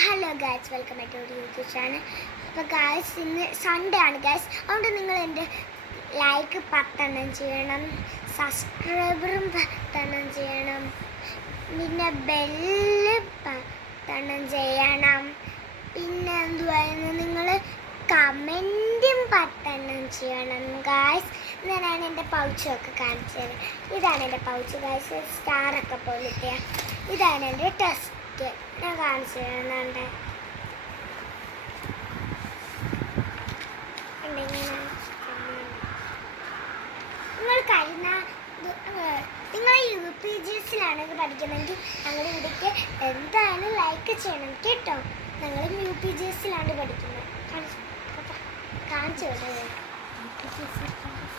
Hello guys, welcome back to YouTube channel. അപ്പോൾ guys, ഇന്ന് Sunday ആണ് ഗൈസ്. അതുകൊണ്ട് നിങ്ങൾ എൻ്റെ ലൈക്ക് 10 ചെയ്യണം, സബ്സ്ക്രൈബറും 10 ചെയ്യണം, പിന്നെ ബെല്ല് 10 ചെയ്യണം, പിന്നെ എന്തുവായിരുന്നു നിങ്ങൾ കമൻറ്റും 10 ചെയ്യണം ഗൈസ്. ഞാനാണ് എൻ്റെ പൗച്ചൊക്കെ കാണിച്ചത്. ഇതാണ് എൻ്റെ പൗച്ച് ഗൈസ്, സ്റ്റാറൊക്കെ പോലത്തെ. ഇതാണ് എൻ്റെ ടെസ്റ്റ് ഞാൻ കാണിച്ചു തരുന്നുണ്ട്. നിങ്ങൾ UPGSിലാണ് പഠിക്കുന്നതെങ്കിൽ ഞങ്ങളുടെ വീഡിയോക്ക് എന്തായാലും ലൈക്ക് ചെയ്യണം കേട്ടോ. ഞങ്ങൾ UPGSിലാണ് പഠിക്കുന്നത്. കാണിച്ചു തരുന്നത്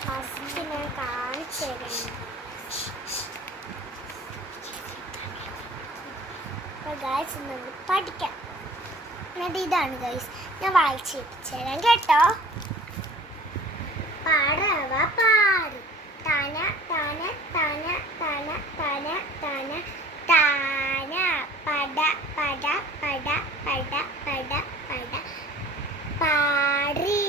ഫസ്റ്റ് ഞാൻ കാണിച്ചു തരുന്നു. ഗൈസ്, നമ്മൾ പഠിക്കാം. എന്നിട്ട് ഇതാണ് ഗൈസ്, ഞാൻ വായിച്ച് തരാം കേട്ടോ. പാടവ പാട് തന തന തന തന തന തന താന പട പട പട പട പട പട പാടി.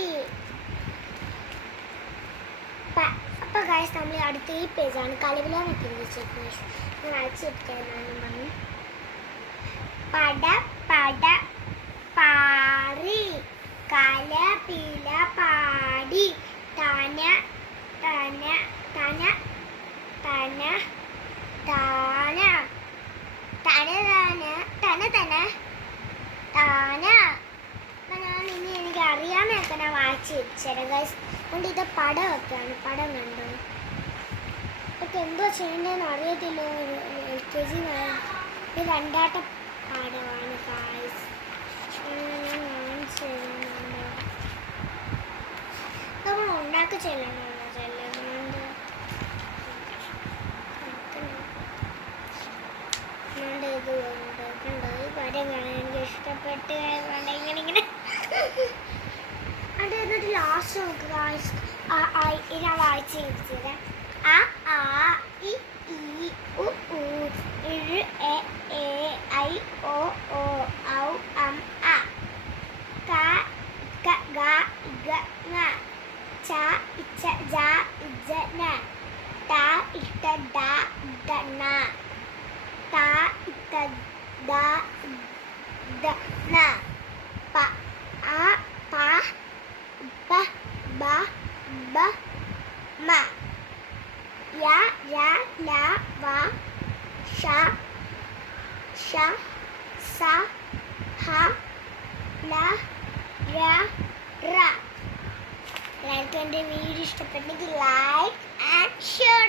അപ്പൊ ഗൈസ്, നമ്മൾ അടുത്ത ഈ പേജാണ് കളിവിലാനൊക്കെ വെച്ചിരിക്കുന്നത്. ഞാൻ വായിച്ചിരിക്കാനാണ് പറഞ്ഞു. പട പട പാറി കല പില പാടി തന തന തന തന താന തന തന തന തന താന. അപ്പം ഞാൻ ഇനി എനിക്ക് അറിയാമെന്നൊക്കെ ഞാൻ വായിച്ച് വെച്ചേരാം ഗൈസ്. അതുകൊണ്ട് ഇത് പടമൊക്കെയാണ്. പടം കണ്ടോ? ഇതൊക്കെ എന്തോ ചെയ്യേണ്ടതെന്ന് അറിയത്തില്ലോ. LKG ഇത് രണ്ടാട്ടം പാടമാണ് ഗൈസ്. നമ്മൾ ഉണ്ടാക്കി ചെല്ലണമല്ലോ. ഇത് കണ്ടോ? ഈ പടം കാണാൻ എനിക്ക് ഇഷ്ടപ്പെട്ട് ഇങ്ങനെ ഇങ്ങനെ. അത് എന്നിട്ട് ലാസ്റ്റ് നമുക്ക് ഗൈസ് ഞാൻ വായിച്ച് വെച്ചത് ആ ആ ഇ ഈ ഉ ഊ ഇഴ് എ ഏ ഐ ഓ ഓ ഔ അം അ ക ക ഗ ഗ ങ ച ഇച്ച ജ ഇജ ന ത ഇട്ട ഡ ദ ന ത ഇട്ട ദ ദ ന പ ആ പ ബ ബ ബ മ യ ര ല വ ഷ ഷ സ ഹ ല ര റ. എല്ലാവർക്കും എൻ്റെ വീഡിയോ ഇഷ്ടപ്പെട്ടെങ്കിൽ ലൈക്ക് ആൻഡ് ഷെയർ.